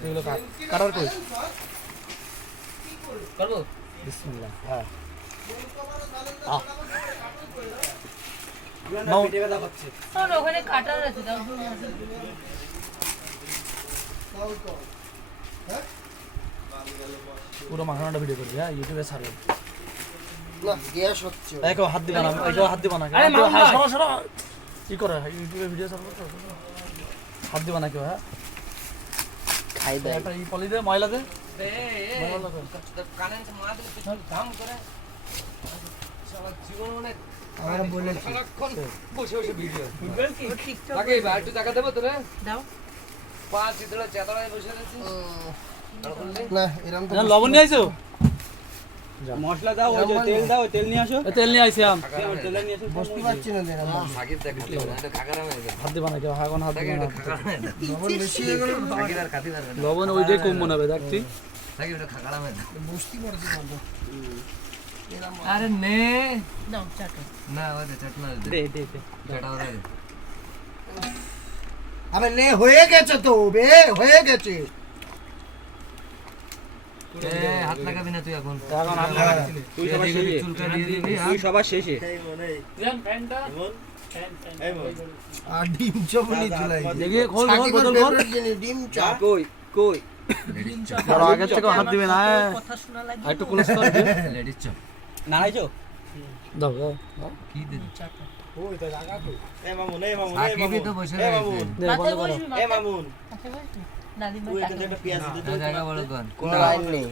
এগুলো কাটার কই করবো বিসমিল্লাহ হ্যাঁ ওখানে কাটার আছে পুরো মাখানাটা ভিডিও করবি হ্যাঁ ইউটিউবে ছাড়বে না গ্যাস হচ্ছে একো হাত দিবা না একো হাত দিবা না আরে মামা সরো সরো কি করে ইউটিউবে ভিডিও ছাড়বে হাত দিবা না কেউ হ্যাঁ খাই দেয় একটা ই পলি দে ময়লা দে কানেন মার দিলে দাম করে সবার জীবন মানে আমরা বলে সারাক্ষণ বসে বসে ভিডিও আগে একটু টাকা দেবো তোরে দাও পাঁচ ইতলা চেতলায় বসে আছি না এরকম তো লবণ নিয়ে আইছো মশলা দাও ওই যে তেল দাও তেল নিয়ে আসো তেল নিয়ে আইছি আম তেল নিয়ে আসো বুঝতে পারছি না দেন আমরা সাকিব দেখলি এটা খাকারা হয়ে গেল হাত দিবা না কেউ এখন হাত দিবা না লবণ বেশি হয়ে গেল সাকিব আর খাতি পারবে না লবণ ওইটাই কম মনে হবে দেখ তুই সাকিব এটা খাকারা হয়ে গেল বুঝতে পারছি না আরে নে দাও চাটো না ওই চটনা দে দে দে চটা ওরে আবে নে হয়ে গেছে তো বে হয়ে গেছে এ হাত লাগাবি না তুই এখন এখন হাত লাগা তুই সবার শেষে চুলকা দিয়ে দিবি তুই সবার শেষে আর ডিম চমনি চুলাই দেখি খোল খোল বোতল খোল ডিম চপ কই কই আর আগে থেকে হাত দিবে না কথা শোনা লাগে একটু ক্লোজ কর লেডিস চপ না আইছো দাও দাও কি দিবি চাটো ওই তো জায়গা কই এ মামুন এ মামুন সাকিবই তো বসে রয়েছে দে মাথায় বন্ধ করো বসবি এ মামুন দাদিমা ওই এখানে একটা পেঁয়াজ দিতে না জায়গা বড় কোন কোনো লাইন নেই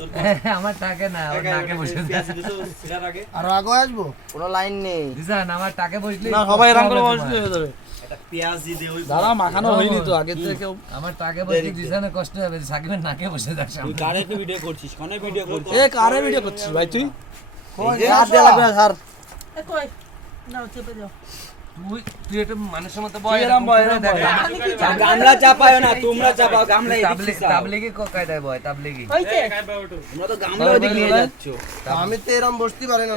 আমার টাকে না ওর নাকে বসে পেঁয়াজ দিতে সিরার আগে আর আগে আসবো কোনো লাইন নেই দিশান আমার টাকে বসলি না সবাই এরকম করে বসলে হয়ে যাবে একটা পেঁয়াজ দিয়ে দে ওই দাঁড়া মাখানো হয়নি তো আগে থেকে আমার টাকে বসলি দিশানে কষ্ট হবে সাকিবের নাকে বসে যাস তুই কারে একটু ভিডিও করছিস কোনে ভিডিও করছিস এ কারে ভিডিও করছিস ভাই তুই কই হাত দেয়া লাগবে না স্যার এ কই নাও চেপে দাও তুই তুই একটু মানুষের মতো বয় এরম বয়, এরম বয়। আমি কি গামলা চাপায় না তোমরা চাপাও গামলা এদিকে তাবলিগি কায়দায় বয় তাবলিগি হইছে তোমরা তো গামলা ওদিকে নিয়ে যাচ্ছ আমি তো এরকম বসতে পারি না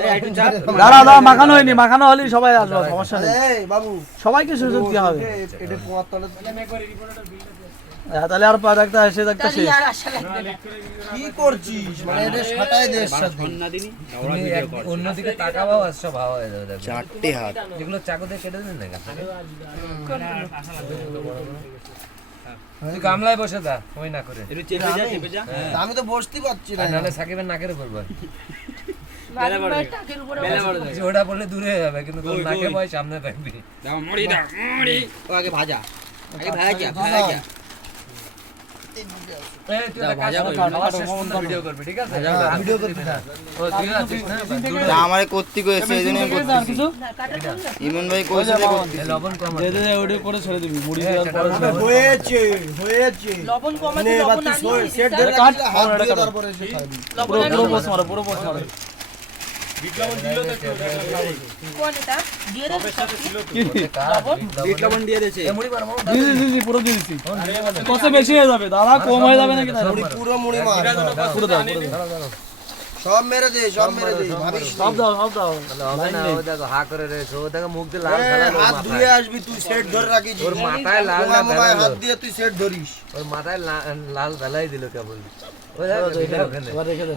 দাঁড়া দাঁড়া মাখানো হয়নি মাখানো হলেই সবাই আসবে সমস্যা নেই এই বাবু সবাইকে সুযোগ দেওয়া হবে এটা পোয়ার তলে হ্যাঁ, তাহলে আর পা দেখতে এসে দেখতে তাহলে শেষ আর আশা লাগবে না কি করছিস মানে এটা সাটাই দে এর সাথে না দিনি তুমি অন্যদিকে তাকাবাও আর সব হাওয়া হয়ে যাবে দেখো চারটে হাত যেগুলো চাকু দিয়ে কেটে দেন না তুই গামলায় বসে দা ওই না করে একটু চেপে যা আমি তো বসতে পারছি না আর নাহলে সাকিবের নাকের উপর বয় দাদিমার টাকের উপরে বসে ওটা বললে দূরে হয়ে যাবে কিন্তু তোর নাকে বয় সামনে থাকবি দাও মুড়ি ও আগে ভাজা আগে ভাজা এই তুই একটা কাজ কর, খাওয়ার শেষ পর্যন্ত ভিডিও করবি ঠিক আছে ভিডিও করতে থাক ও তুই আছিস না আমারে করতে কইছে এইজন্য কিছু না কাটা দিন না ইমন ভাই কইছে এই লবণ কম দে দে দে, ওটা করে ছেড়ে দিবি মুড়ি দিয়ে আর পরে ছেড়ে দিবি। হয়েছে লবণ কমাতে লবণ আনি সেট ধরে কাট, হাত ওটা দিয়ে কাটো। তারপরে এসে খাবি লবণ পুরো আনি পুরো পোস্ট মারো পুরো পোস্ট মারো কোন এটা দিয়ে দে বিট লবণ দিয়ে দেছে মুড়ি মার মার জি জি জি পুরো দিয়ে দিছি কত বেশি হয়ে যাবে দাদা কম হয়ে যাবে নাকি মুড়ি পুরো মুড়ি মার পুরো দাও পুরো দাও সব মেরে দে ভাবিস সব দাও সব দাও হবে না ও দেখো হা করে রয়েছে ও দেখো মুখ দিয়ে লাল এই, খেলা হাত ধুয়ে আসবি তুই সেট ধরে রাখিস ওর মাথায় লাল তোমার মোবাইল বেলালো হাত দিয়ে তুই সেট ধরিস ওর মাথায় লাল বেলাই দিল কেবল ও দেখো এবার রেখে দে